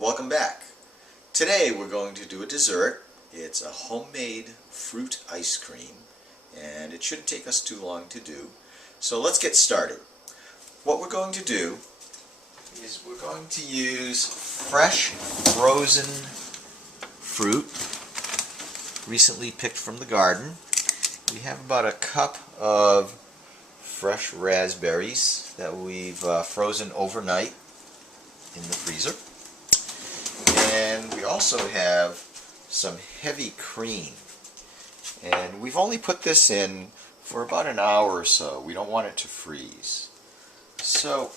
Welcome back. Today we're going to do a dessert. It's a homemade fruit ice cream and it shouldn't take us too long to do. So let's get started. What we're going to do is we're going to use fresh frozen fruit recently picked from the garden. We have about a cup of fresh raspberries that we've frozen overnight in the freezer. And we also have some heavy cream. And we've only put this in for about an hour or so. We don't want it to freeze. So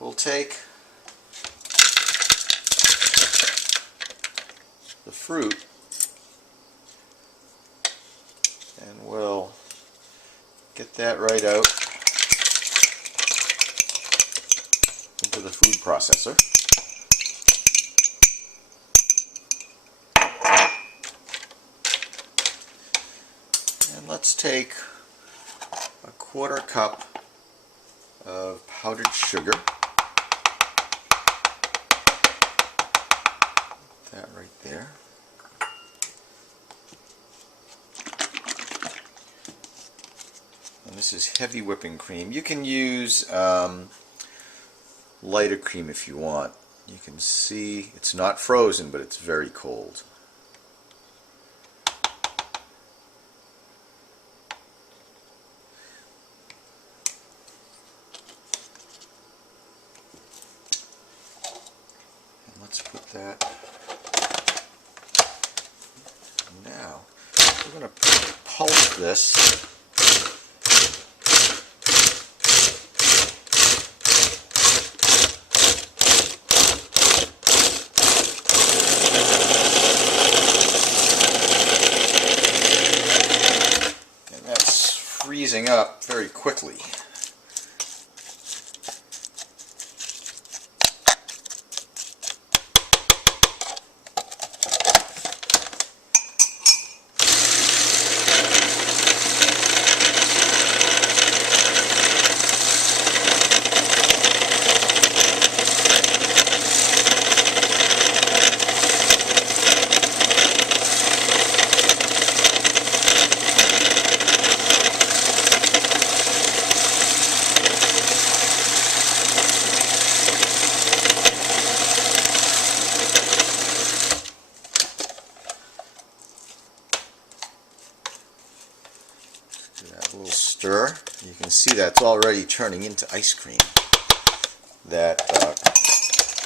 we'll take the fruit and we'll get that right out into the food processor. And let's take a quarter cup of powdered sugar. Put that right there. And this is heavy whipping cream. You can use lighter cream if you want. You can see it's not frozen, but it's very cold. And let's put that. Now we're going to pulse this. Freezing up very quickly. That little stir. You can see that's already turning into ice cream. That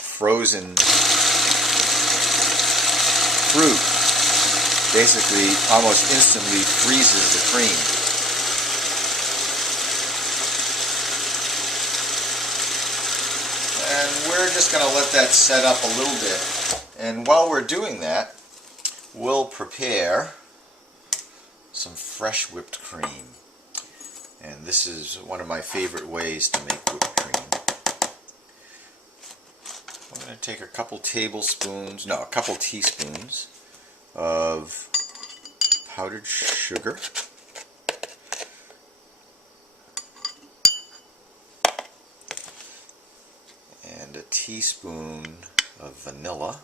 frozen fruit basically almost instantly freezes the cream. And we're just going to let that set up a little bit. And while we're doing that, we'll prepare some fresh whipped cream. And this is one of my favorite ways to make whipped cream. I'm going to take a couple teaspoons of powdered sugar. And a teaspoon of vanilla.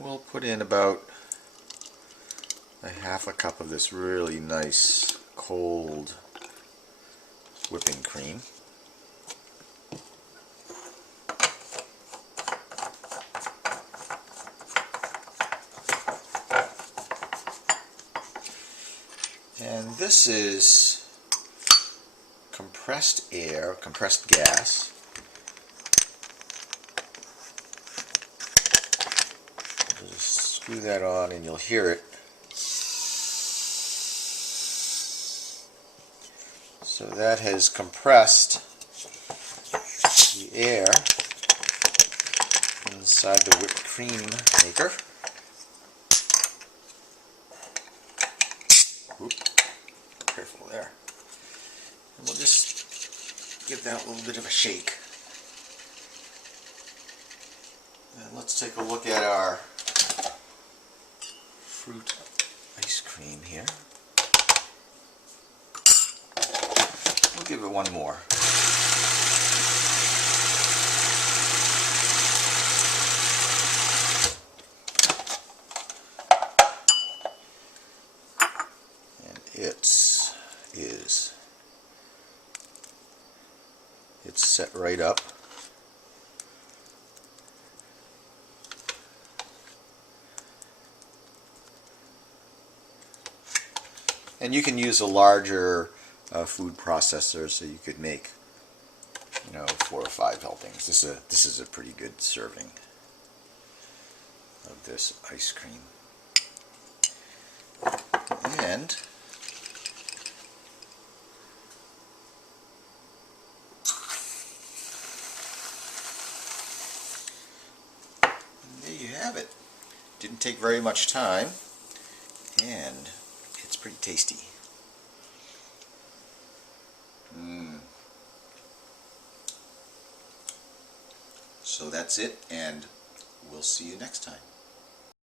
We'll put in about a half a cup of this really nice cold whipping cream. And this is compressed air, compressed gas. Just screw that on and you'll hear it. So that has compressed the air inside the whipped cream maker. Oop, careful there. And we'll just give that a little bit of a shake. And let's take a look at our fruit ice cream here. We'll give it one more. And it's set right up. And you can use a larger food processor, so you could make, 4 or 5 helpings. This is a pretty good serving of this ice cream. And there you have it. Didn't take very much time, and it's pretty tasty. So that's it, and we'll see you next time.